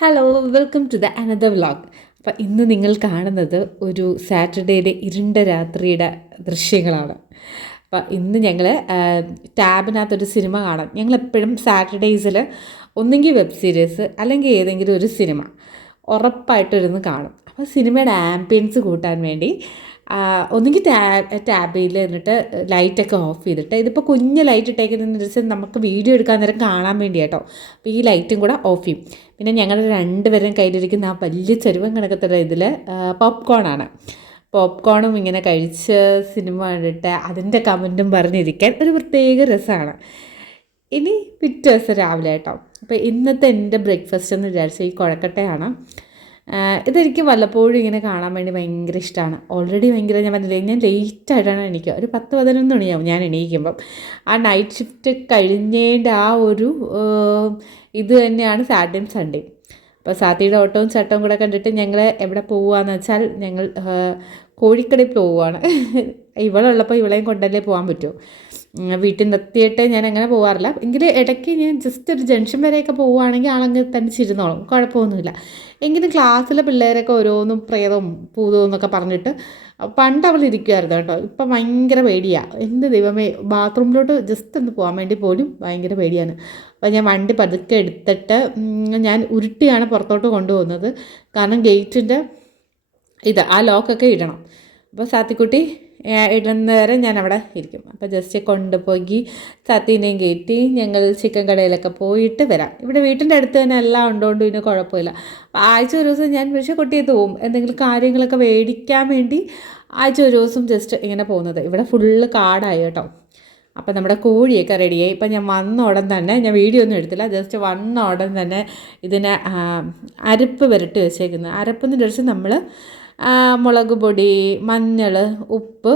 Hello, welcome to the another vlog. അപ്പം ഇന്ന് നിങ്ങൾ കാണുന്നത് ഒരു സാറ്റർഡേയുടെ ഇരുണ്ട രാത്രിയുടെ ദൃശ്യങ്ങളാണ്. അപ്പം ഇന്ന് ഞങ്ങൾ ടാബിനകത്തൊരു സിനിമ കാണാം. ഞങ്ങളെപ്പോഴും സാറ്റർഡേയ്സിൽ ഒന്നെങ്കിൽ വെബ് സീരീസ് അല്ലെങ്കിൽ ഏതെങ്കിലും ഒരു സിനിമ ഉറപ്പായിട്ടിരുന്ന് കാണും. അപ്പോൾ സിനിമയുടെ ആംബിയൻസ് കൂട്ടാൻ വേണ്ടി ഒന്നുകിൽ ടാബിൽ എന്നിട്ട് ലൈറ്റൊക്കെ ഓഫ് ചെയ്തിട്ട്, ഇതിപ്പോൾ കുഞ്ഞ് ലൈറ്റ് ഇട്ടേക്കുന്നതെന്ന് വെച്ചാൽ നമുക്ക് വീഡിയോ എടുക്കാൻ നേരം കാണാൻ വേണ്ടി കേട്ടോ. അപ്പോൾ ഈ ലൈറ്റും കൂടെ ഓഫ് ചെയ്യും. പിന്നെ ഞങ്ങളുടെ രണ്ടുപേരും കയ്യിലിരിക്കുന്ന ആ വലിയ ചെരുവൻ കണക്കത്തുള്ള ഇതിൽ പോപ്കോണാണ്. പോപ്കോണും ഇങ്ങനെ കഴിച്ച് സിനിമ കണ്ടിട്ട് അതിൻ്റെ കമൻറ്റും പറഞ്ഞിരിക്കാൻ ഒരു പ്രത്യേക രസമാണ്. ഇനി പിറ്റേ ദിവസം രാവിലെ കേട്ടോ. അപ്പോൾ ഇന്നത്തെ എൻ്റെ ബ്രേക്ക്ഫാസ്റ്റ് എന്ന് വിചാരിച്ചാൽ ഈ കുഴക്കട്ടയാണ്. ഇതെനിക്ക് വല്ലപ്പോഴും ഇങ്ങനെ കാണാൻ വേണ്ടി ഭയങ്കര ഇഷ്ടമാണ്. ഓൾറെഡി ഭയങ്കര ഞാൻ പറഞ്ഞില്ലേ, ഞാൻ ലേറ്റായിട്ടാണ് എണീക്കുക. ഒരു 10-11 മണിയാവും ഞാൻ എണീക്കുമ്പം. ആ നൈറ്റ് ഷിഫ്റ്റ് കഴിഞ്ഞതിൻ്റെ ആ ഒരു ഇത് തന്നെയാണ് സാറ്റർഡേയും സൺഡേയും. അപ്പോൾ സാത്തിയുടെ ഓട്ടവും ചട്ടവും കൂടെ കണ്ടിട്ട് ഞങ്ങൾ എവിടെ പോവുകയെന്ന് വെച്ചാൽ ഞങ്ങൾ കോഴിക്കടയിൽ പോവുകയാണ്. ഇവളുള്ളപ്പോൾ ഇവളെയും കൊണ്ടല്ലേ പോകാൻ പറ്റുമോ. വീട്ടിൽ നിർത്തിയിട്ട് ഞാൻ അങ്ങനെ പോകാറില്ല. എങ്കിൽ ഇടയ്ക്ക് ഞാൻ ജസ്റ്റ് ഒരു ജംഗ്ഷൻ വരെയൊക്കെ പോവുകയാണെങ്കിൽ ആളങ്ങ് തനിച്ചിരുന്നോളും, കുഴപ്പമൊന്നുമില്ല. എങ്കിലും ക്ലാസ്സിലെ പിള്ളേരൊക്കെ ഓരോന്നും പ്രേതവും ഭൂതവും എന്നൊക്കെ പറഞ്ഞിട്ട് പണ്ട് അവൾ ഇരിക്കുമായിരുന്നു കേട്ടോ. ഇപ്പം ഭയങ്കര പേടിയാണ്. എന്ത് ദൈവമേ, ബാത്റൂമിലോട്ട് ജസ്റ്റ് ഒന്ന് പോകാൻ വേണ്ടി പോലും ഭയങ്കര പേടിയാണ്. അപ്പോൾ ഞാൻ വണ്ടി പതുക്കെ എടുത്തിട്ട് ഞാൻ ഉരുട്ടിയാണ് പുറത്തോട്ട് കൊണ്ടുപോകുന്നത്. കാരണം ഗേറ്റിൻ്റെ ആ ലോക്കൊക്കെ ഇടണം. അപ്പോൾ സാത്തിക്കുട്ടി ഇടുന്നവരെ ഞാൻ അവിടെ ഇരിക്കും. അപ്പോൾ ജസ്റ്റ് കൊണ്ടുപോയി സാത്തീനെയും കയറ്റി ഞങ്ങൾ ചിക്കൻ കടയിലൊക്കെ പോയിട്ട് വരാം. ഇവിടെ വീട്ടിൻ്റെ അടുത്ത് തന്നെ എല്ലാം ഉണ്ടോണ്ടും ഇതിന് കുഴപ്പമില്ല. അപ്പോൾ ആഴ്ച ഒരു ദിവസം ഞാൻ പക്ഷേ കൊട്ടിയത്ത് പോവും, എന്തെങ്കിലും കാര്യങ്ങളൊക്കെ മേടിക്കാൻ വേണ്ടി ആഴ്ച ഒരു ദിവസം ജസ്റ്റ് ഇങ്ങനെ പോകുന്നത്. ഇവിടെ ഫുള്ള് കാടായി കേട്ടോ. അപ്പോൾ നമ്മുടെ കോഴിയൊക്കെ റെഡിയായി. ഇപ്പം ഞാൻ വന്ന ഉടൻ തന്നെ, ഞാൻ വീഡിയോ ഒന്നും എടുത്തില്ല, ജസ്റ്റ് വന്ന ഉടൻ തന്നെ ഇതിനെ അരപ്പ് പുരട്ടി വെച്ചേക്കുന്നത്. അരപ്പെന്ന് വെച്ചാൽ നമ്മൾ മുളക് പൊടി, മഞ്ഞൾ, ഉപ്പ്,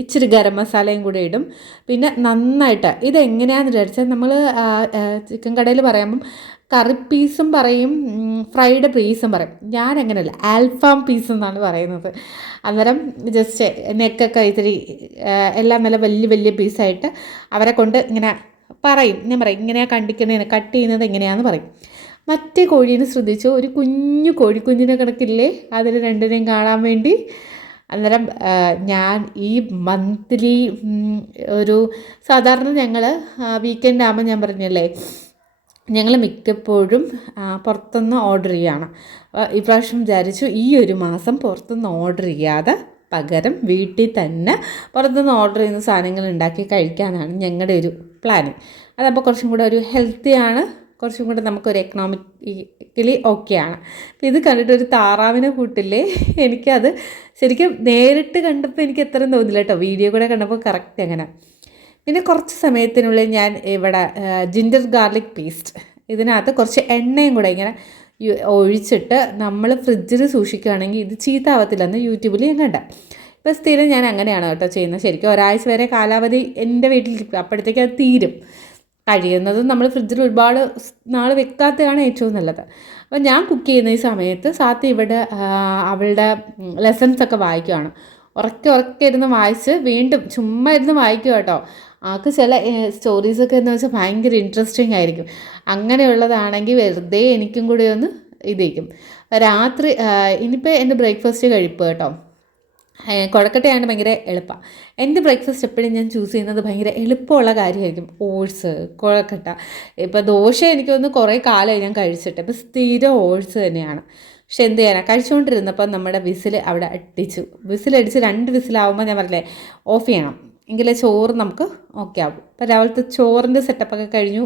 ഇച്ചിരി ഗരം മസാലയും കൂടി ഇടും. പിന്നെ നന്നായിട്ട് ഇതെങ്ങനെയാണെന്ന് വിചാരിച്ചാൽ നമ്മൾ ചിക്കൻ കടയിൽ പറയുമ്പം കറി പീസും പറയും, ഫ്രൈഡ് പീസും പറയും. ഞാൻ അങ്ങനെയല്ല, ആൽഫാം പീസ് എന്നാണ് പറയുന്നത്. അന്നേരം ജസ്റ്റ് നെക്കൊക്കെ ഇത്തിരി എല്ലാം നല്ല വലിയ വലിയ പീസായിട്ട് അവരെ കൊണ്ട് ഇങ്ങനെ പറയും. ഞാൻ പറയും ഇങ്ങനെയാണ് കണ്ടിക്കണേ, കട്ട് ചെയ്യുന്നത് എങ്ങനെയാണെന്ന് പറയും. മറ്റേ കോഴീനെ ശ്രദ്ധിച്ചു, ഒരു കുഞ്ഞു കോഴിക്കുഞ്ഞിനെ കണക്കില്ലേ, അതിൽ രണ്ടിനെയും കാണാൻ വേണ്ടി. അന്നേരം ഞാൻ ഈ മന്ത്ലി ഒരു സാധാരണ ഞങ്ങൾ വീക്കെൻഡ് ആകുമ്പോൾ ഞാൻ പറഞ്ഞല്ലേ, ഞങ്ങൾ മിക്കപ്പോഴും പുറത്തുനിന്ന് ഓർഡർ ചെയ്യുകയാണ്. ഇപ്രാവശ്യം വിചാരിച്ചു ഈ ഒരു മാസം പുറത്തുനിന്ന് ഓർഡർ ചെയ്യാതെ പകരം വീട്ടിൽ തന്നെ പുറത്തുനിന്ന് ഓർഡർ ചെയ്യുന്ന സാധനങ്ങൾ ഉണ്ടാക്കി കഴിക്കാനാണ് ഞങ്ങളുടെ ഒരു പ്ലാനിങ്. അതപ്പോൾ കുറച്ചും കൂടെ ഒരു ഹെൽത്തിയാണ്, കുറച്ചും കൂടെ നമുക്കൊരു എക്കണോമിക്കലി ഓക്കെയാണ്. അപ്പോൾ ഇത് കണ്ടിട്ട് ഒരു താറാവിനെ കൂട്ടില്ലേ, എനിക്കത് ശരിക്കും നേരിട്ട് കണ്ടപ്പോൾ എനിക്ക് എത്രയും തോന്നില്ല കേട്ടോ. വീഡിയോ കൂടെ കണ്ടപ്പോൾ കറക്റ്റ് അങ്ങനെ. പിന്നെ കുറച്ച് സമയത്തിനുള്ളിൽ ഞാൻ ഇവിടെ ജിഞ്ചർ ഗാർലിക് പേസ്റ്റ്, ഇതിനകത്ത് കുറച്ച് എണ്ണയും കൂടെ ഇങ്ങനെ ഒഴിച്ചിട്ട് നമ്മൾ ഫ്രിഡ്ജിൽ സൂക്ഷിക്കുകയാണെങ്കിൽ ഇത് ചീത്താവത്തില്ലെന്ന് യൂട്യൂബിൽ ഞാൻ കണ്ട. ഇപ്പോൾ സ്ഥിരം ഞാൻ അങ്ങനെയാണ് കേട്ടോ ചെയ്യുന്നത്. ശരിക്കും ഒരാഴ്ച വരെ കാലാവധി എൻ്റെ വീട്ടിൽ, അപ്പോഴത്തേക്ക് അത് തീരും. കഴിയുന്നതും നമ്മൾ ഫ്രിഡ്ജിൽ ഒരുപാട് നാൾ വെക്കാത്തതാണ് ഏറ്റവും നല്ലത്. അപ്പോൾ ഞാൻ കുക്ക് ചെയ്യുന്ന ഈ സമയത്ത് സാത്തി ഇവിടെ അവളുടെ ലെസൺസൊക്കെ വായിക്കുകയാണ്. ഉറക്കെ ഇരുന്ന് വായിച്ച് വീണ്ടും ചുമ്മാ ഇരുന്ന് വായിക്കുക കേട്ടോ. ആൾക്ക് ചില സ്റ്റോറീസൊക്കെ എന്ന് വെച്ചാൽ ഭയങ്കര ഇൻട്രസ്റ്റിംഗ് ആയിരിക്കും. അങ്ങനെയുള്ളതാണെങ്കിൽ വെറുതെ എനിക്കും കൂടി ഒന്ന് ഇതേക്കും. രാത്രി ഇനിയിപ്പോൾ എൻ്റെ ബ്രേക്ക്ഫാസ്റ്റ് കഴിപ്പ് കേട്ടോ. കുഴക്കട്ടയാണ് ഭയങ്കര എളുപ്പമാണ്. എൻ്റെ ബ്രേക്ക്ഫാസ്റ്റ് എപ്പോഴും ഞാൻ ചൂസ് ചെയ്യുന്നത് ഭയങ്കര എളുപ്പമുള്ള കാര്യമായിരിക്കും. ഓട്സ്, കുഴക്കട്ട. ഇപ്പോൾ ദോശ എനിക്കൊന്ന് കുറേ കാലമായി ഞാൻ കഴിച്ചിട്ട്, ഇപ്പോൾ സ്ഥിരം ഓട്സ് തന്നെയാണ്. പക്ഷെ എന്ത് ചെയ്യാനാണ്, കഴിച്ചുകൊണ്ടിരുന്നപ്പോൾ നമ്മുടെ വിസിൽ അവിടെ വിസിലടിച്ച് 2 വിസിലാവുമ്പോൾ ഞാൻ പറഞ്ഞില്ലേ ഓഫ് ചെയ്യണം, എങ്കിലേ ചോറ് നമുക്ക് ഓക്കെ ആവും. അപ്പോൾ രാവിലത്തെ ചോറിൻ്റെ സെറ്റപ്പൊക്കെ കഴിഞ്ഞു.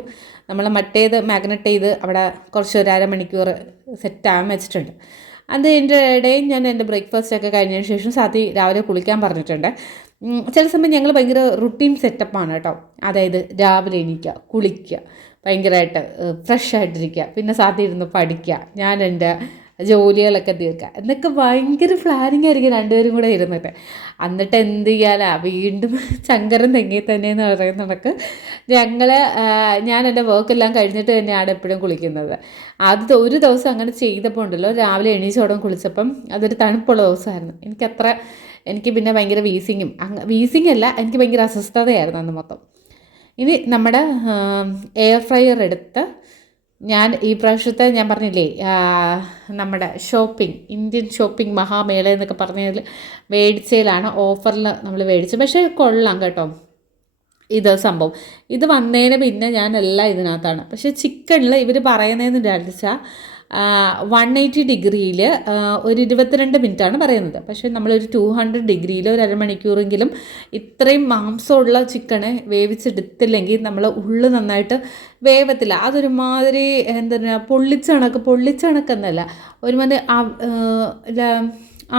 നമ്മൾ മറ്റേത് മാഗ്നറ്റ് ചെയ്ത് അവിടെ കുറച്ച് ഒരു അരമണിക്കൂർ സെറ്റാകാൻ വെച്ചിട്ടുണ്ട്. അതിൻ്റെ ഇടയിൽ ഞാൻ എൻ്റെ ബ്രേക്ക്ഫാസ്റ്റൊക്കെ കഴിഞ്ഞതിന് ശേഷം സാത്തി രാവിലെ കുളിക്കാൻ പറഞ്ഞിട്ടുണ്ട്. ചില സമയം ഞങ്ങൾ ഭയങ്കര റുട്ടീൻ സെറ്റപ്പാണ് കേട്ടോ. അതായത് രാവിലെ എണീക്കുക, കുളിക്കുക, ഭയങ്കരമായിട്ട് ഫ്രഷ് ആയിട്ടിരിക്കുക, പിന്നെ സാത്തി ഇരുന്ന് പഠിക്കുക, ഞാൻ എൻ്റെ ജോലികളൊക്കെ തീർക്കുക എന്നൊക്കെ ഭയങ്കര പ്ലാനിങ് ആയിരിക്കും രണ്ടുപേരും കൂടെ ഇരുന്നിട്ട്. എന്നിട്ട് എന്ത് ചെയ്യാനാ, വീണ്ടും ചങ്കരം തെങ്ങി തന്നെയെന്ന് പറയുന്ന കണക്ക് ഞാൻ എൻ്റെ വർക്കെല്ലാം കഴിഞ്ഞിട്ട് തന്നെയാണ് എപ്പോഴും കുളിക്കുന്നത്. ആദ്യത്തെ ഒരു ദിവസം അങ്ങനെ ചെയ്തപ്പോൾ ഉണ്ടല്ലോ, രാവിലെ എണീച്ചോടം കുളിച്ചപ്പം അതൊരു തണുപ്പുള്ള ദിവസമായിരുന്നു. എനിക്ക് പിന്നെ ഭയങ്കര വീസിങ്ങല്ല, എനിക്ക് ഭയങ്കര അസ്വസ്ഥതയായിരുന്നു അന്ന് മൊത്തം. ഇനി നമ്മുടെ എയർ ഫ്രയർ എടുത്ത് ഞാൻ ഈ പ്രാവശ്യത്തെ ഞാൻ പറഞ്ഞില്ലേ നമ്മുടെ ഇന്ത്യൻ ഷോപ്പിംഗ് മഹാമേള എന്നൊക്കെ പറഞ്ഞതിൽ മേടിച്ചതിലാണ് ഓഫറിൽ നമ്മൾ മേടിച്ചത്. പക്ഷേ കൊള്ളാം കേട്ടോ ഇത് സംഭവം. ഇത് വന്നതിന് പിന്നെ ഞാനെല്ലാം ഇതിനകത്താണ്. പക്ഷേ ചിക്കനിൽ ഇവർ പറയുന്നതെന്ന് വെച്ചാൽ 180 ഡിഗ്രിയിൽ ഒരു 22 മിനിറ്റാണ് പറയുന്നത്. പക്ഷേ നമ്മളൊരു 200 ഡിഗ്രിയിൽ ഒരു അരമണിക്കൂറെങ്കിലും ഇത്രയും മാംസമുള്ള ചിക്കനെ വേവിച്ചെടുത്തില്ലെങ്കിൽ നമ്മൾ ഉള്ളു നന്നായിട്ട് വേവത്തില്ല. അതൊരുമാതിരി എന്താ പറയുക പൊള്ളിച്ചണക്കെന്നല്ല, ഒരുമാതിരി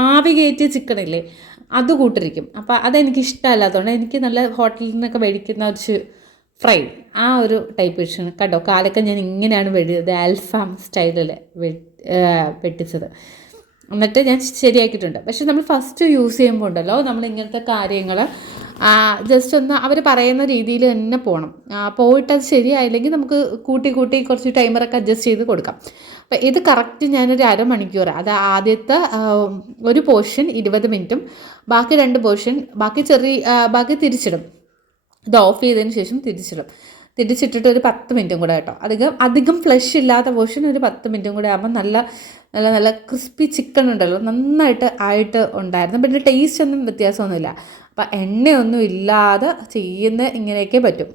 ആവി കയറ്റിയ ചിക്കനില്ലേ അത് കൂട്ടിരിക്കും. അപ്പോൾ അതെനിക്കിഷ്ടമല്ലാത്തതുകൊണ്ട് എനിക്ക് നല്ല ഹോട്ടലിൽ നിന്നൊക്കെ മേടിക്കുന്ന ഒരു ഫ്രൈ ആ ഒരു ടൈപ്പ് വെച്ചാണ് കേട്ടോ. കാലൊക്കെ ഞാൻ ഇങ്ങനെയാണ് വെടിയത്, അൽഫാം സ്റ്റൈലിൽ വെട്ടിച്ചത്. എന്നിട്ട് ഞാൻ ശരിയാക്കിയിട്ടുണ്ട്. പക്ഷെ നമ്മൾ ഫസ്റ്റ് യൂസ് ചെയ്യുമ്പോൾ ഉണ്ടല്ലോ നമ്മൾ ഇങ്ങനത്തെ കാര്യങ്ങൾ ജസ്റ്റ് ഒന്ന് അവർ പറയുന്ന രീതിയിൽ തന്നെ പോകണം. പോയിട്ടത് ശരിയായില്ലെങ്കിൽ നമുക്ക് കൂട്ടി കുറച്ച് ടൈമറൊക്കെ അഡ്ജസ്റ്റ് ചെയ്ത് കൊടുക്കാം. അപ്പോൾ ഇത് കറക്റ്റ് ഞാനൊരു അരമണിക്കൂർ, അത് ആദ്യത്തെ ഒരു പോർഷൻ 20 മിനിറ്റും ബാക്കി 2 പോർഷൻ ബാക്കി തിരിച്ചിടും. ഇത് ഓഫ് ചെയ്തതിന് ശേഷം തിരിച്ചിട്ടിട്ട് ഒരു 10 മിനിറ്റും കൂടെ കേട്ടോ. അധികം ഫ്ലഷ് ഇല്ലാത്ത പോർഷൻ ഒരു 10 മിനിറ്റും കൂടെ ആകുമ്പോൾ നല്ല ക്രിസ്പി ചിക്കൻ ഉണ്ടല്ലോ നന്നായിട്ട് ആയിട്ട് ഉണ്ടായിരുന്നു. പിന്നെ ടേസ്റ്റ് ഒന്നും വ്യത്യാസമൊന്നുമില്ല. അപ്പം എണ്ണയൊന്നും ഇല്ലാതെ ചെയ്യുന്ന ഇങ്ങനെയൊക്കെ പറ്റും.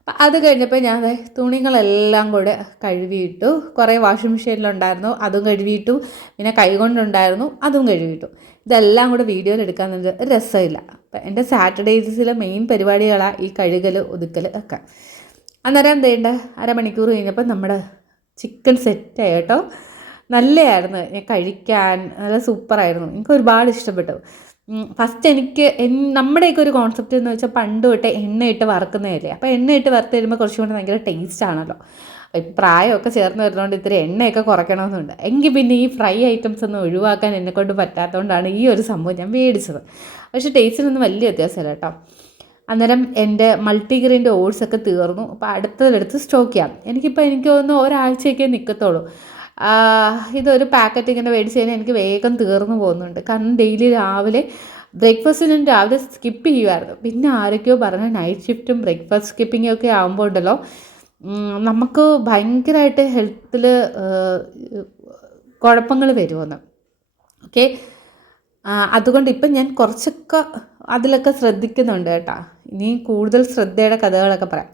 അപ്പം അത് കഴിഞ്ഞപ്പോൾ ഞാൻ തുണികളെല്ലാം കൂടെ കഴുകിയിട്ടു. കുറേ വാഷിംഗ് മെഷീനിലുണ്ടായിരുന്നു, അതും കഴുകിയിട്ടു. പിന്നെ കൈകൊണ്ടുണ്ടായിരുന്നു, അതും കഴുകിയിട്ടു. ഇതെല്ലാം കൂടെ വീഡിയോയിൽ എടുക്കാമെന്നത് രസമില്ല. അപ്പം എൻ്റെ സാറ്റർഡേസിലെ മെയിൻ പരിപാടികളാണ് ഈ കഴുകൽ ഒതുക്കൽ ഒക്കെ. അന്നേരം എന്ത് ചെയ്യേണ്ട, അരമണിക്കൂർ കഴിഞ്ഞപ്പോൾ നമ്മുടെ ചിക്കൻ സെറ്റായി കേട്ടോ. നല്ലതായിരുന്നു കഴിക്കാൻ, നല്ല സൂപ്പറായിരുന്നു. എനിക്ക് ഒരുപാട് ഇഷ്ടപ്പെട്ടു. ഫസ്റ്റ് നമ്മുടെയൊക്കെ ഒരു കോൺസെപ്റ്റ് എന്ന് വെച്ചാൽ പണ്ട് തൊട്ടേ എണ്ണയിട്ട് വറുക്കുന്നതല്ലേ. അപ്പോൾ എണ്ണയിട്ട് വറുത്ത് വരുമ്പോൾ കുറച്ചും കൂടി ഭയങ്കര ടേസ്റ്റ് ആണല്ലോ. പ്രായമൊക്കെ ചേർന്ന് വരുന്നതുകൊണ്ട് ഇത്തിരി എണ്ണയൊക്കെ കുറയ്ക്കണമെന്നുണ്ട്. എങ്കിൽ പിന്നെ ഈ ഫ്രൈ ഐറ്റംസ് ഒന്നും ഒഴിവാക്കാൻ എന്നെക്കൊണ്ട് പറ്റാത്തതുകൊണ്ടാണ് ഈ ഒരു സംഭവം ഞാൻ മേടിച്ചത്. പക്ഷേ ടേസ്റ്റിനൊന്നും വലിയ വ്യത്യാസമില്ല കേട്ടോ. അന്നേരം എൻ്റെ മൾട്ടിഗ്രെയിൻ്റെ ഓട്സൊക്കെ തീർന്നു. അപ്പോൾ അടുത്തതെടുത്ത് സ്റ്റോക്ക് ചെയ്യാം. എനിക്ക് തോന്നുന്നു ഒരാഴ്ചയൊക്കെ നിൽക്കത്തുള്ളൂ. ഇതൊരു പാക്കറ്റ് ഇങ്ങനെ മേടിച്ച് കഴിഞ്ഞാൽ എനിക്ക് വേഗം തീർന്നു പോകുന്നുണ്ട്. കാരണം ഡെയിലി ബ്രേക്ക്ഫാസ്റ്റിന് രാവിലെ സ്കിപ്പ് ചെയ്യുമായിരുന്നു. പിന്നെ ആരൊക്കെയോ പറഞ്ഞ നൈറ്റ് ഷിഫ്റ്റും ബ്രേക്ക്ഫാസ്റ്റ് സ്കിപ്പിങ്ങും ഒക്കെ ആകുമ്പോൾ ഉണ്ടല്ലോ നമുക്ക് ഭയങ്കരമായിട്ട് ഹെൽത്തിൽ കുഴപ്പങ്ങൾ വരുമെന്ന്. ഓക്കെ, അതുകൊണ്ട് ഇപ്പം ഞാൻ കുറച്ചൊക്കെ അതിലൊക്കെ ശ്രദ്ധിക്കുന്നുണ്ട് കേട്ടോ. ഇനി കൂടുതൽ ശ്രദ്ധയുടെ കഥകളൊക്കെ പറയാം.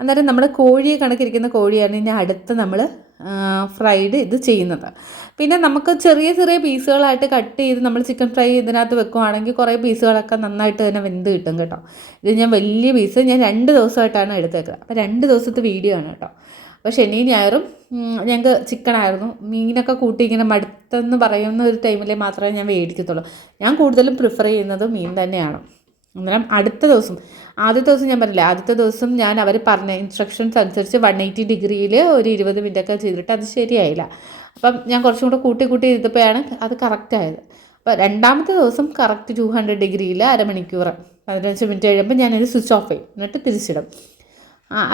അന്നേരം നമ്മുടെ കോഴിയെ കണക്കിരിക്കുന്ന കോഴിയാണ് ഇനി അടുത്ത് നമ്മൾ ഫ്രൈഡ് ഇത് ചെയ്യുന്നത്. പിന്നെ നമുക്ക് ചെറിയ പീസുകളായിട്ട് കട്ട് ചെയ്ത് നമ്മൾ ചിക്കൻ ഫ്രൈ ഇതിനകത്ത് വെക്കുവാണെങ്കിൽ കുറേ പീസുകളൊക്കെ നന്നായിട്ട് തന്നെ വെന്ത് കിട്ടും കേട്ടോ. ഇത് ഞാൻ വലിയ പീസ് ഞാൻ 2 ദിവസമായിട്ടാണ് എടുത്തേക്കുന്നത്. അപ്പോൾ 2 ദിവസത്തെ വീഡിയോ ആണ് കേട്ടോ. അപ്പോൾ ശനിയും ഞായറും ഞങ്ങൾക്ക് ചിക്കനായിരുന്നു. മീനൊക്കെ കൂട്ടി ഇങ്ങനെ മടുത്തെന്ന് പറയുന്ന ഒരു ടൈമിൽ മാത്രമേ ഞാൻ മേടിക്കത്തുള്ളൂ. ഞാൻ കൂടുതലും പ്രിഫർ ചെയ്യുന്നത് മീൻ തന്നെയാണ്. അന്നേരം ആദ്യത്തെ ദിവസം ഞാൻ പറഞ്ഞില്ല, ആദ്യത്തെ ദിവസം ഞാൻ അവർ പറഞ്ഞ ഇൻസ്ട്രക്ഷൻസ് അനുസരിച്ച് 180 ഡിഗ്രിയിൽ ഒരു 20 മിനിറ്റൊക്കെ ചെയ്തിട്ട് അത് ശരിയായില്ല. അപ്പം ഞാൻ കുറച്ചും കൂടെ കൂട്ടി ചെയ്തപ്പോഴാണ് അത് കറക്റ്റായത്. അപ്പോൾ രണ്ടാമത്തെ ദിവസം കറക്റ്റ് 200 ഡിഗ്രിയിൽ അരമണിക്കൂർ 15 മിനിറ്റ് കഴിയുമ്പോൾ ഞാനത് സ്വിച്ച് ഓഫ് ചെയ്യും, എന്നിട്ട് തിരിച്ചിടും.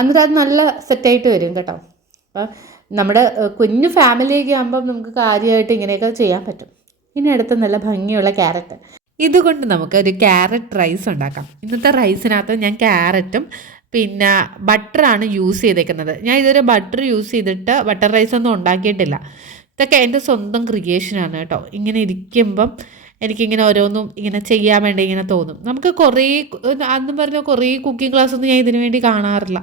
എന്നിട്ട് അത് നല്ല സെറ്റായിട്ട് വരും കേട്ടോ. അപ്പോൾ നമ്മുടെ കുഞ്ഞു ഫാമിലിയൊക്കെ ആകുമ്പം നമുക്ക് കാര്യമായിട്ട് ഇങ്ങനെയൊക്കെ ചെയ്യാൻ പറ്റും. ഇനി അടുത്ത നല്ല ഭംഗിയുള്ള ക്യാരറ്റ്, ഇതുകൊണ്ട് നമുക്കൊരു ക്യാരറ്റ് റൈസ് ഉണ്ടാക്കാം. ഇന്നത്തെ റൈസിനകത്ത് ഞാൻ ക്യാരറ്റും പിന്നെ ബട്ടറാണ് യൂസ് ചെയ്തേക്കുന്നത്. ഞാൻ ഇതുവരെ ബട്ടർ യൂസ് ചെയ്തിട്ട് ബട്ടർ റൈസൊന്നും ഉണ്ടാക്കിയിട്ടില്ല. ഇതൊക്കെ എൻ്റെ സ്വന്തം ക്രിയേഷനാണ് കേട്ടോ. ഇങ്ങനെ ഇരിക്കുമ്പം എനിക്കിങ്ങനെ ഓരോന്നും ഇങ്ങനെ ചെയ്യാൻ വേണ്ടി ഇങ്ങനെ തോന്നും. നമുക്ക് അന്ന് പറഞ്ഞാൽ കുറേ കുക്കിംഗ് ക്ലാസ്സൊന്നും ഞാൻ ഇതിനു വേണ്ടി കാണാറില്ല.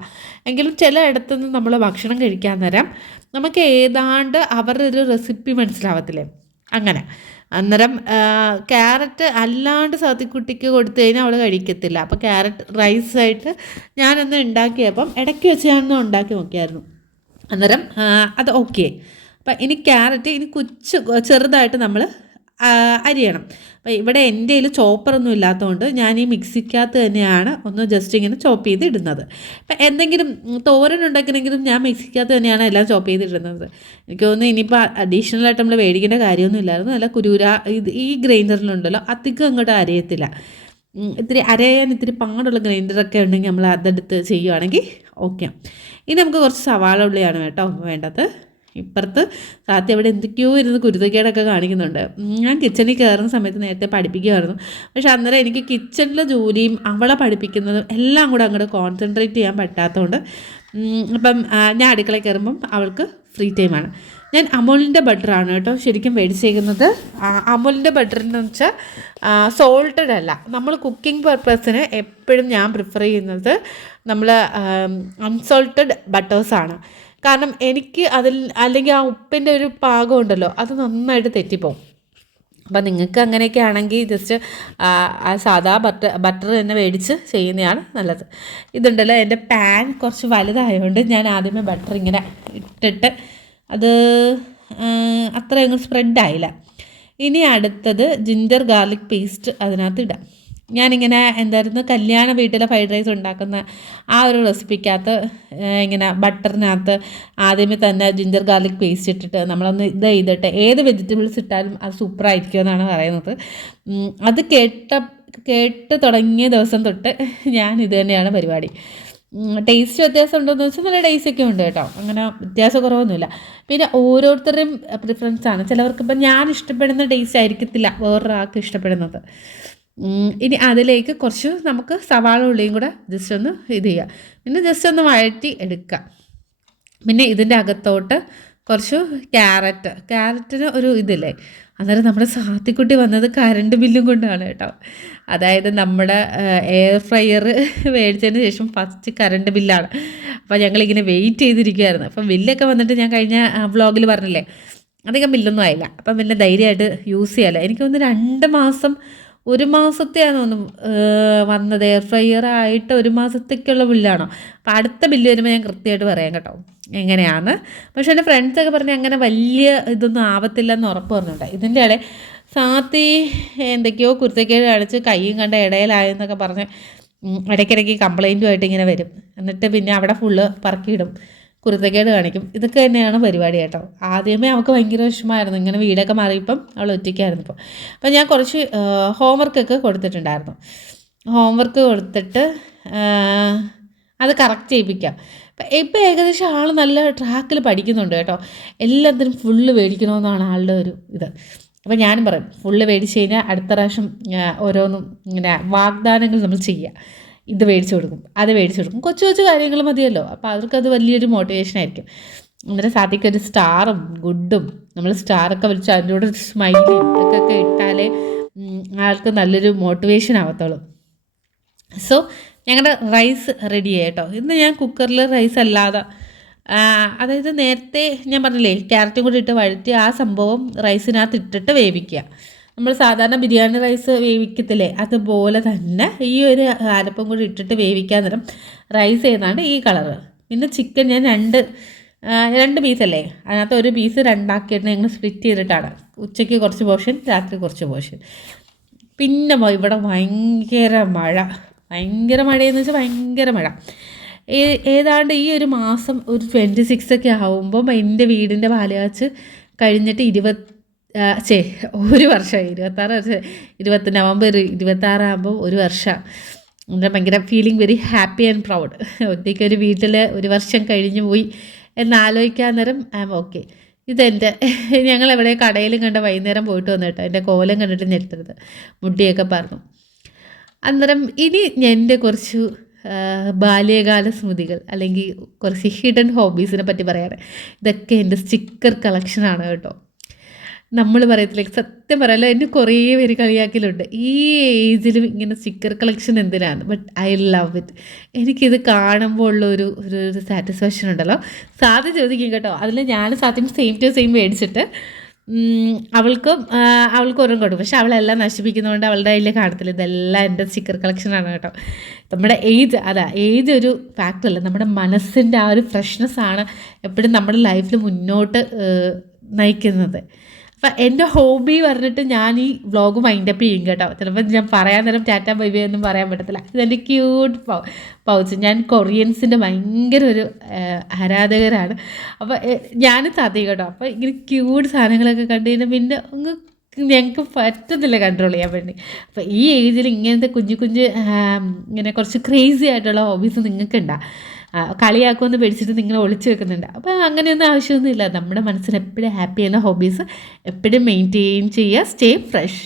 എങ്കിലും ചില ഇടത്തുനിന്ന് നമ്മൾ ഭക്ഷണം കഴിക്കാൻ നേരം നമുക്ക് ഏതാണ്ട് അവരുടെ ഒരു റെസിപ്പി മനസ്സിലാവത്തില്ലേ, അങ്ങനെ. അന്നേരം ക്യാരറ്റ് അല്ലാണ്ട് സാത്തിക്കുട്ടിക്ക് കൊടുത്തു കഴിഞ്ഞാൽ അവൾ കഴിക്കത്തില്ല. അപ്പോൾ ക്യാരറ്റ് റൈസായിട്ട് ഞാനൊന്ന് ഉണ്ടാക്കിയപ്പം ഇടയ്ക്ക് വെച്ച് ഞാനൊന്ന് ഉണ്ടാക്കി നോക്കിയായിരുന്നു. അന്നേരം അത് ഓക്കെ. അപ്പം ഇനി ക്യാരറ്റ് ചെറുതായിട്ട് നമ്മൾ അരിയണം. അപ്പോൾ ഇവിടെ എൻ്റെ കയ്യിൽ ചോപ്പറൊന്നും ഇല്ലാത്തതുകൊണ്ട് ഞാൻ ഈ മിക്സിക്കകത്ത് തന്നെയാണ് ഒന്ന് ജസ്റ്റ് ഇങ്ങനെ ചോപ്പ് ചെയ്ത് ഇടുന്നത്. അപ്പം എന്തെങ്കിലും തോരൻ ഉണ്ടാക്കണമെങ്കിലും ഞാൻ മിക്സിക്കകത്ത് തന്നെയാണ് എല്ലാം ചോപ്പ് ചെയ്തിടുന്നത്. എനിക്ക് തോന്നുന്നു ഇനിയിപ്പോൾ അഡീഷണലായിട്ട് നമ്മൾ മേടിക്കേണ്ട കാര്യമൊന്നും ഇല്ലായിരുന്നു. നല്ല ഈ ഗ്രൈൻഡറിലുണ്ടല്ലോ അധികം അങ്ങോട്ട് അരയത്തില്ല. അരയാൻ ഇത്തിരി പാടുള്ള ഗ്രൈൻഡറൊക്കെ ഉണ്ടെങ്കിൽ നമ്മൾ അതെടുത്ത് ചെയ്യുവാണെങ്കിൽ ഓക്കെ. ഇനി നമുക്ക് കുറച്ച് സവാള ഉള്ളിയാണ് കേട്ടോ വേണ്ടത്. ഇപ്പുറത്ത് സാത്തി അവിടെ എന്തൊക്കെയോ ഇരുന്ന് കുരുത്തക്കേടൊക്കെ കാണിക്കുന്നുണ്ട്. ഞാൻ കിച്ചണിൽ കയറുന്ന സമയത്ത് നേരത്തെ പഠിപ്പിക്കുമായിരുന്നു. പക്ഷെ അന്നേരം എനിക്ക് കിച്ചണിലെ ജോലിയും അവളെ പഠിപ്പിക്കുന്നതും എല്ലാം കൂടെ അങ്ങോട്ട് കോൺസെൻട്രേറ്റ് ചെയ്യാൻ പറ്റാത്തതുകൊണ്ട് അപ്പം ഞാൻ അടുക്കളയിൽ കയറുമ്പം അവൾക്ക് ഫ്രീ ടൈമാണ്. ഞാൻ അമൂലിൻ്റെ ബട്ടറാണ് കേട്ടോ ശരിക്കും മേടിച്ചേക്കുന്നത്. അമൂലിൻ്റെ ബട്ടറെന്ന് വെച്ചാൽ സോൾട്ടഡ് അല്ല. നമ്മൾ കുക്കിംഗ് പർപ്പസിന് എപ്പോഴും ഞാൻ പ്രിഫർ ചെയ്യുന്നത് നമ്മൾ അൺസോൾട്ടഡ് ബട്ടേഴ്സാണ്. കാരണം എനിക്ക് അതിൽ അല്ലെങ്കിൽ ആ ഉപ്പിൻ്റെ ഒരു പാകം ഉണ്ടല്ലോ അത് നന്നായിട്ട് തെറ്റിപ്പോവും. അപ്പം നിങ്ങൾക്ക് അങ്ങനെയൊക്കെ ആണെങ്കിൽ ജസ്റ്റ് സാധാ ബട്ടർ തന്നെ മേടിച്ച് ചെയ്യുന്നതാണ് നല്ലത്. ഇതുണ്ടല്ലോ എൻ്റെ പാൻ കുറച്ച് വലുതായതുകൊണ്ട് ഞാൻ ആദ്യമേ ബട്ടർ ഇങ്ങനെ ഇട്ടിട്ട് അത് അത്രയൊന്നും സ്പ്രെഡായില്ല. ഇനി അടുത്തത് ജിഞ്ചർ ഗാർലിക് പേസ്റ്റ് അതിനകത്ത് ഇടാം. ഞാനിങ്ങനെ എന്തായിരുന്നു കല്യാണ വീട്ടിലെ ഫ്രൈഡ് റൈസ് ഉണ്ടാക്കുന്ന ആ ഒരു റെസിപ്പിക്കകത്ത് ഇങ്ങനെ ബട്ടറിനകത്ത് ആദ്യമേ തന്നെ ജിഞ്ചർ ഗാർലിക് പേസ്റ്റ് ഇട്ടിട്ട് നമ്മളൊന്ന് ഇത് ചെയ്തിട്ട് ഏത് വെജിറ്റബിൾസ് ഇട്ടാലും അത് സൂപ്പറായിരിക്കും എന്നാണ് പറയുന്നത്. അത് കേട്ട് തുടങ്ങിയ ദിവസം തൊട്ട് ഞാൻ ഇത് തന്നെയാണ് പരിപാടി. ടേസ്റ്റ് വ്യത്യാസം ഉണ്ടോയെന്ന് വെച്ചാൽ നല്ല ടേസ്റ്റൊക്കെ ഉണ്ട് കേട്ടോ, അങ്ങനെ വ്യത്യാസം കുറവൊന്നുമില്ല. പിന്നെ ഓരോരുത്തരുടെയും പ്രിഫറൻസാണ്. ചിലവർക്ക് ഇപ്പം ഞാൻ ഇഷ്ടപ്പെടുന്ന ടേസ്റ്റ് ആയിരിക്കത്തില്ല വേറൊരാൾക്ക് ഇഷ്ടപ്പെടുന്നത്. ഇനി അതിലേക്ക് കുറച്ച് നമുക്ക് സവാള ഉള്ളിയും കൂടെ ജസ്റ്റ് ഒന്ന് ഇത് ചെയ്യുക, പിന്നെ ജസ്റ്റ് ഒന്ന് വഴറ്റി എടുക്കുക. പിന്നെ ഇതിൻ്റെ അകത്തോട്ട് കുറച്ച് ക്യാരറ്റിന് ഒരു ഇതില്ലേ, അന്നേരം നമ്മുടെ സാത്തിക്കുട്ടി വന്നത് കറണ്ട് ബില്ലും കൊണ്ടാണ് കേട്ടോ. അതായത് നമ്മുടെ എയർ ഫ്രയർ മേടിച്ചതിന് ശേഷം ഫസ്റ്റ് കറണ്ട് ബില്ലാണ്. അപ്പോൾ ഞങ്ങളിങ്ങനെ വെയിറ്റ് ചെയ്തിരിക്കുമായിരുന്നു. അപ്പം ബില്ലൊക്കെ വന്നിട്ട് ഞാൻ കഴിഞ്ഞ വ്ളോഗിൽ പറഞ്ഞില്ലേ അധികം ബില്ലൊന്നും ആയില്ല. അപ്പം പിന്നെ ധൈര്യമായിട്ട് യൂസ് ചെയ്യാമല്ലോ. എനിക്കൊന്ന് 2 മാസം 1 മാസത്തെയാണ് വന്നത്. എയർ ഫ്രയർ ആയിട്ട് 1 മാസത്തേക്കുള്ള ബില്ലാണോ. അപ്പോൾ അടുത്ത ബില്ല് വരുമ്പോൾ ഞാൻ കൃത്യമായിട്ട് പറയാം കേട്ടോ എങ്ങനെയാണ്. പക്ഷേ എൻ്റെ ഫ്രണ്ട്സൊക്കെ പറഞ്ഞ് അങ്ങനെ വലിയ ഇതൊന്നും ആവത്തില്ല എന്ന് ഉറപ്പ് പറഞ്ഞിട്ടുണ്ട്. ഇതിൻ്റെ ഇടയിൽ സാത്തി എന്തൊക്കെയോ കുരുത്തക്കേട് കാണിച്ച് കയ്യും കണ്ട ഇടയിലായെന്നൊക്കെ പറഞ്ഞ് ഇടയ്ക്കിടയ്ക്ക് കംപ്ലൈൻറ്റുമായിട്ട് ഇങ്ങനെ വരും. എന്നിട്ട് പിന്നെ അവിടെ ഫുള്ള് പറക്കിയിടും, കുരുത്തക്കേട് കാണിക്കും. ഇതൊക്കെ തന്നെയാണ് പരിപാടി കേട്ടോ. ആദ്യമേ അവൾക്ക് ഭയങ്കര വിഷമമായിരുന്നു, ഇങ്ങനെ വീടൊക്കെ മാറിയപ്പം അവൾ ഒറ്റയ്ക്കായിരുന്നു ഇപ്പോൾ. അപ്പം ഞാൻ കുറച്ച് ഹോംവർക്കൊക്കെ കൊടുത്തിട്ടുണ്ടായിരുന്നു. ഹോംവർക്ക് കൊടുത്തിട്ട് അത് കറക്റ്റ് ചെയ്യിപ്പിക്കാം. ഇപ്പം ഏകദേശം ആൾ നല്ല ട്രാക്കിൽ പഠിക്കുന്നുണ്ട് കേട്ടോ. എല്ലാത്തിനും ഫുള്ള് മേടിക്കണമെന്നാണ് ആളുടെ ഒരു ഇത്. അപ്പം ഞാനും പറയും ഫുള്ള് മേടിച്ച് കഴിഞ്ഞാൽ അടുത്ത പ്രാവശ്യം ഓരോന്നും ഇങ്ങനെ വാഗ്ദാനങ്ങൾ നമ്മൾ ചെയ്യുക. ഇത് മേടിച്ച് കൊടുക്കും, അത് മേടിച്ച് കൊടുക്കും, കൊച്ചു കൊച്ചു കാര്യങ്ങൾ മതിയല്ലോ. അപ്പോൾ അവർക്കത് വലിയൊരു മോട്ടിവേഷനായിരിക്കും. അന്നേരം സാധിക്കൊരു സ്റ്റാറും ഗുഡും നമ്മൾ സ്റ്റാറൊക്കെ വിളിച്ച് അതിൻ്റെ കൂടെ സ്മൈലിയും ഇതൊക്കെ ഇട്ടാലേ ആൾക്ക് നല്ലൊരു മോട്ടിവേഷൻ ആവത്തുള്ളൂ. സോ ഞങ്ങളുടെ റൈസ് റെഡി കേട്ടോ. ഇന്ന് ഞാൻ കുക്കറിൽ റൈസ് അല്ലാതെ അതായത് നേരത്തെ ഞാൻ പറഞ്ഞില്ലേ ക്യാരറ്റും കൂടി ഇട്ട് വഴറ്റി ആ സംഭവം റൈസിനകത്ത് ഇട്ടിട്ട് വേവിക്കുക. നമ്മൾ സാധാരണ ബിരിയാണി റൈസ് വേവിക്കത്തില്ലേ അതുപോലെ തന്നെ ഈ ഒരു അരപ്പും കൂടി ഇട്ടിട്ട് വേവിക്കാൻ നേരം റൈസ് ചെയ്യുന്നതാണ് ഈ കളറ്. പിന്നെ ചിക്കൻ ഞാൻ രണ്ട് പീസല്ലേ, അതിനകത്ത് ഒരു പീസ് 2ആക്കിയിട്ട് ഞങ്ങൾ സ്പ്ലിറ്റ് ചെയ്തിട്ടാണ്. ഉച്ചയ്ക്ക് കുറച്ച് പോർഷൻ, രാത്രി കുറച്ച് പോർഷൻ. പിന്നെ ഇവിടെ ഭയങ്കര മഴയെന്ന് വെച്ചാൽ ഭയങ്കര മഴ. ഏതാണ്ട് ഈ ഒരു മാസം ഒരു 26 ഒക്കെ ആകുമ്പം എൻ്റെ വീടിൻ്റെ പാലുകാച്ച് കഴിഞ്ഞിട്ട് 1 വർഷമായി. 26 വർഷം, നവംബർ 26 ആകുമ്പോൾ 1 വർഷം. എൻ്റെ ഭയങ്കര feeling very happy and proud. ഒറ്റയ്ക്കൊരു വീട്ടിൽ 1 വർഷം കഴിഞ്ഞു പോയി എന്നാലോചിക്കാൻ നേരം ഐ ആം ഓക്കെ. ഇതെൻ്റെ ഞങ്ങളെവിടെ കടയിലും കണ്ട വൈകുന്നേരം പോയിട്ട് വന്നു കേട്ടോ. എൻ്റെ കോലം കണ്ടിട്ട് ഞെട്ടരുത്, മുടിയൊക്കെ പറഞ്ഞു. അന്നേരം ഇനി എൻ്റെ കുറച്ച് ബാല്യകാല സ്മൃതികൾ അല്ലെങ്കിൽ കുറച്ച് ഹിഡൻ ഹോബീസിനെ പറ്റി പറയാറ്. ഇതൊക്കെ എൻ്റെ സ്റ്റിക്കർ കളക്ഷനാണ് കേട്ടോ. നമ്മൾ പറയത്തില്ല, സത്യം പറയാമല്ലോ, എന്നെ കുറേ പേര് കളിയാക്കലുണ്ട് ഈ ഏജിലും ഇങ്ങനെ സ്റ്റിക്കർ കളക്ഷൻ എന്തിനാണ്. But I love it. എനിക്കിത് കാണുമ്പോൾ ഉള്ള ഒരു സാറ്റിസ്ഫാക്ഷൻ ഉണ്ടല്ലോ. സാധ്യത ചോദിക്കും കേട്ടോ. അതിൽ ഞാൻ സാധ്യം സെയിം ടു സെയിം മേടിച്ചിട്ട് അവൾക്ക് ഓരോ കൊടുക്കും. പക്ഷെ അവളെല്ലാം നശിപ്പിക്കുന്നതുകൊണ്ട് അവളുടെ കയ്യിൽ കാണത്തില്ല. ഇതെല്ലാം എൻ്റെ സ്റ്റിക്കർ കളക്ഷനാണ് കേട്ടോ. നമ്മുടെ ഏജ് ഒരു ഫാക്ടറല്ല, നമ്മുടെ മനസ്സിൻ്റെ ആ ഒരു ഫ്രഷ്നെസ്സാണ് എപ്പോഴും നമ്മുടെ ലൈഫിൽ മുന്നോട്ട് നയിക്കുന്നത്. അപ്പം എൻ്റെ ഹോബി പറഞ്ഞിട്ട് ഞാൻ ഈ വ്ളോഗ് വൈൻഡപ്പ് ചെയ്യും കേട്ടോ. ചിലപ്പോൾ ഞാൻ പറയാൻ നേരം ടാറ്റ ബൈ ബൈ ഒന്നും പറയാൻ പറ്റത്തില്ല. ഇതെൻ്റെ ക്യൂട്ട് പൗച്ച്. ഞാൻ കൊറിയൻസിൻ്റെ ഭയങ്കര ഒരു ആരാധകരാണ്. അപ്പോൾ ഞാൻ സാധിക്കും കേട്ടോ. അപ്പോൾ ഇങ്ങനെ ക്യൂട്ട് സാധനങ്ങളൊക്കെ കണ്ടു കഴിഞ്ഞാൽ പിന്നെ ഞങ്ങൾക്ക് പറ്റുന്നില്ല കൺട്രോൾ ചെയ്യാൻ വേണ്ടി. അപ്പോൾ ഈ ഏജിൽ ഇങ്ങനത്തെ കുഞ്ഞു ഇങ്ങനെ കുറച്ച് ക്രേസി ആയിട്ടുള്ള ഹോബീസ് നിങ്ങൾക്കുണ്ടാ. കളിയാക്കുമെന്ന് പേടിച്ചിട്ട് നിങ്ങൾ ഒളിച്ചു വെക്കുന്നുണ്ട്. അപ്പോൾ അങ്ങനെയൊന്നും ആവശ്യമൊന്നുമില്ല. നമ്മുടെ മനസ്സിന് എപ്പോഴും ഹാപ്പി ചെയ്യുന്ന ഹോബീസ് എപ്പോഴും മെയിൻറ്റെയിൻ ചെയ്യുക. Stay fresh.